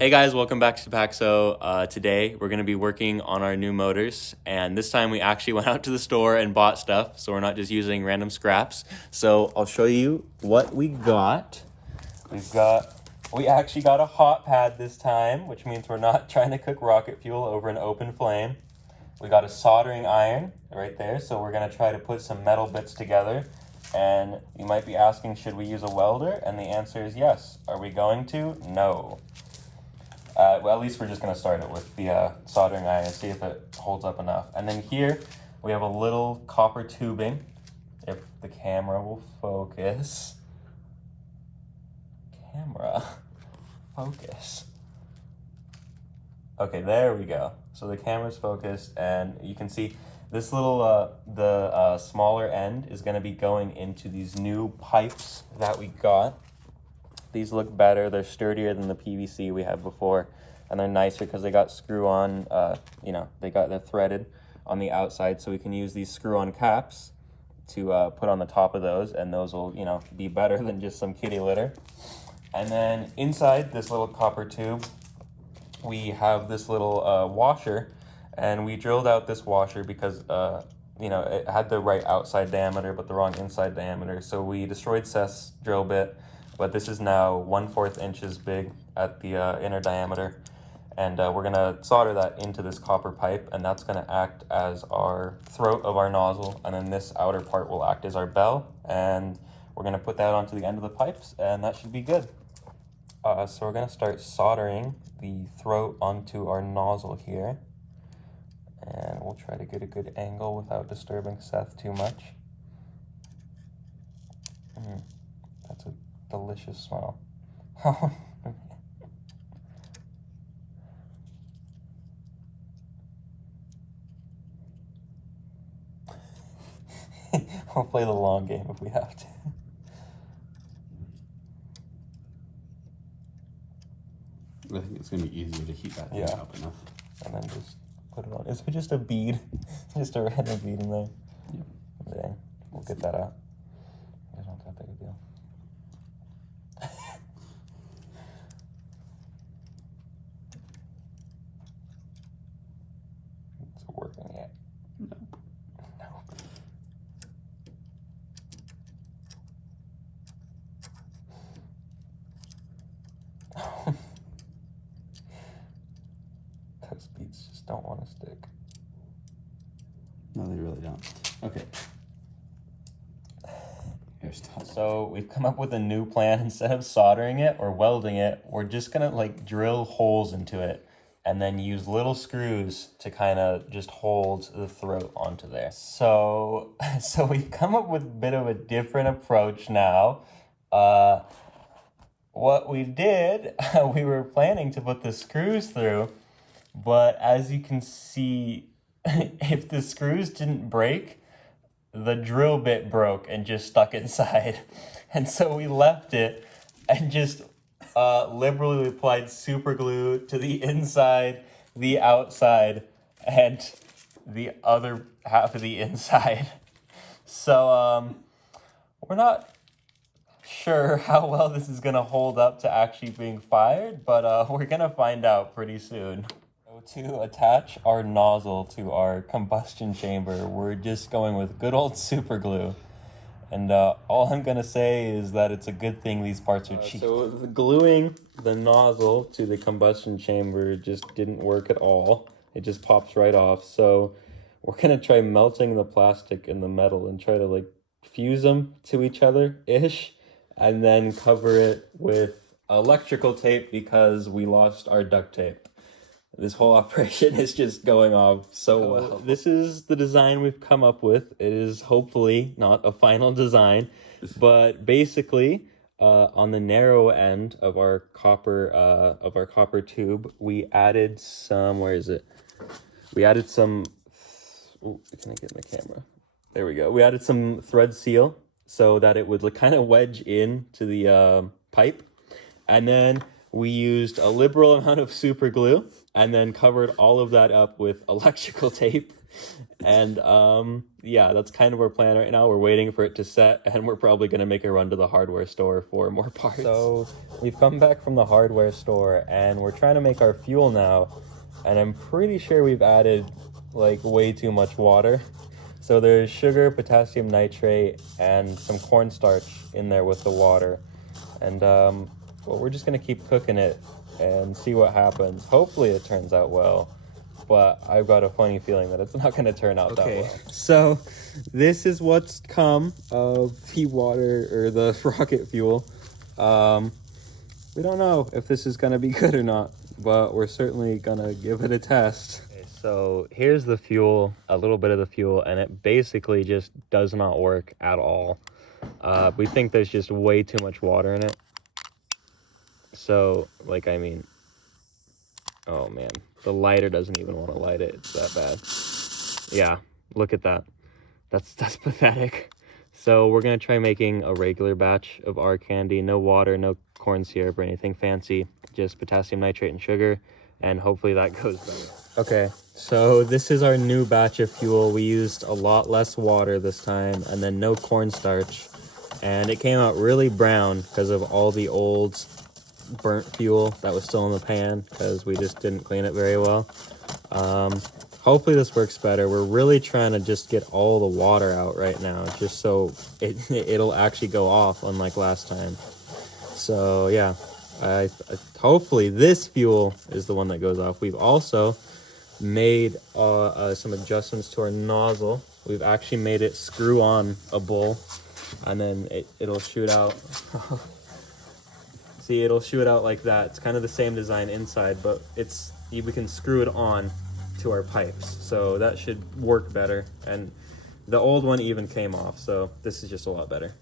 Hey guys, welcome back to PAKSO. Today we're going to be working on our new motors, and this time we actually went out to the store and bought stuff, so we're not just using random scraps. So I'll show you what we got. We actually got a hot pad this time, which means we're not trying to cook rocket fuel over an open flame. We got a soldering iron right there, so we're going to try to put some metal bits together. And you might be asking, should we use a welder? And the answer is yes. Are we going to? No. Well, at least we're just going to start it with the soldering iron and see if it holds up enough. And then here we have a little copper tubing, if the camera will focus. Camera, focus. Okay, there we go. So the camera's focused, and you can see this little, the smaller end is going to be going into these new pipes that we got. These look better. They're sturdier than the PVC we had before, and they're nicer because they got screw-on, they're threaded on the outside, so we can use these screw-on caps to put on the top of those, and those will, be better than just some kitty litter. And then inside this little copper tube, we have this little washer, and we drilled out this washer because, it had the right outside diameter but the wrong inside diameter, so we destroyed Seth's drill bit. But this is now 1/4 inches big at the inner diameter. And we're gonna solder that into this copper pipe, and that's gonna act as our throat of our nozzle. And then this outer part will act as our bell. And we're gonna put that onto the end of the pipes, and that should be good. So we're gonna start soldering the throat onto our nozzle here. And we'll try to get a good angle without disturbing Seth too much. That's a delicious smell. We'll play the long game if we have to. I think it's going to be easier to heat that thing up enough. And then just put it on. Is it just a bead? Just a random bead in there? Yeah. Okay, we'll get that out. It's not that big a deal. It's working yet. No. Those beads just don't want to stick. No, they really don't. Okay. Here's tough. So we've come up with a new plan. Instead of soldering it or welding it, we're just gonna drill holes into it and then use little screws to kind of just hold the throat onto there. So we've come up with a bit of a different approach now. What we did, we were planning to put the screws through, but as you can see, if the screws didn't break, the drill bit broke and just stuck inside. And so we left it and just liberally applied super glue to the inside, the outside, and the other half of the inside. So we're not sure how well this is gonna hold up to actually being fired, but we're gonna find out pretty soon. So to attach our nozzle to our combustion chamber, we're just going with good old super glue. And all I'm gonna say is that it's a good thing these parts are cheap. So gluing the nozzle to the combustion chamber just didn't work at all. It just pops right off. So we're gonna try melting the plastic and the metal and try to fuse them to each other-ish, and then cover it with electrical tape because we lost our duct tape. This whole operation is just going off so well. This is the design we've come up with. It is hopefully not a final design, but basically, on the narrow end of our copper tube, we added some. Where is it? We added some. Ooh, can I get my camera? There we go. We added some thread seal so that it would kind of wedge in to the pipe, and then we used a liberal amount of super glue and then covered all of that up with electrical tape. And yeah, that's kind of our plan right now. We're waiting for it to set, and we're probably going to make a run to the hardware store for more parts. So we've come back from the hardware store, and we're trying to make our fuel now. And I'm pretty sure we've added like way too much water. So there's sugar, potassium nitrate, and some cornstarch in there with the water. And well, we're just going to keep cooking it and see what happens. Hopefully it turns out well. But I've got a funny feeling that it's not going to turn out that well. So this is what's come of the water or the rocket fuel. We don't know if this is going to be good or not, but we're certainly going to give it a test. Okay, so here's the fuel, a little bit of the fuel, and it basically just does not work at all. We think there's just way too much water in it. So, like, I mean, oh man, the lighter doesn't even want to light it. It's that bad. Yeah, look at that. That's pathetic. So we're gonna try making a regular batch of our candy. No water, no corn syrup or anything fancy. Just potassium nitrate and sugar, and hopefully that goes better. Okay, so this is our new batch of fuel. We used a lot less water this time, and then no cornstarch. And it came out really brown because of all the old burnt fuel that was still in the pan because we just didn't clean it very well. Hopefully this works better. We're really trying to just get all the water out right now, just so it'll actually go off, unlike last time. So yeah, hopefully this fuel is the one that goes off. We've also made some adjustments to our nozzle. We've actually made it screw on a bowl, and then it'll shoot out. See, it'll shoot out like that. It's kind of the same design inside, but we can screw it on to our pipes. So that should work better. And the old one even came off, so this is just a lot better.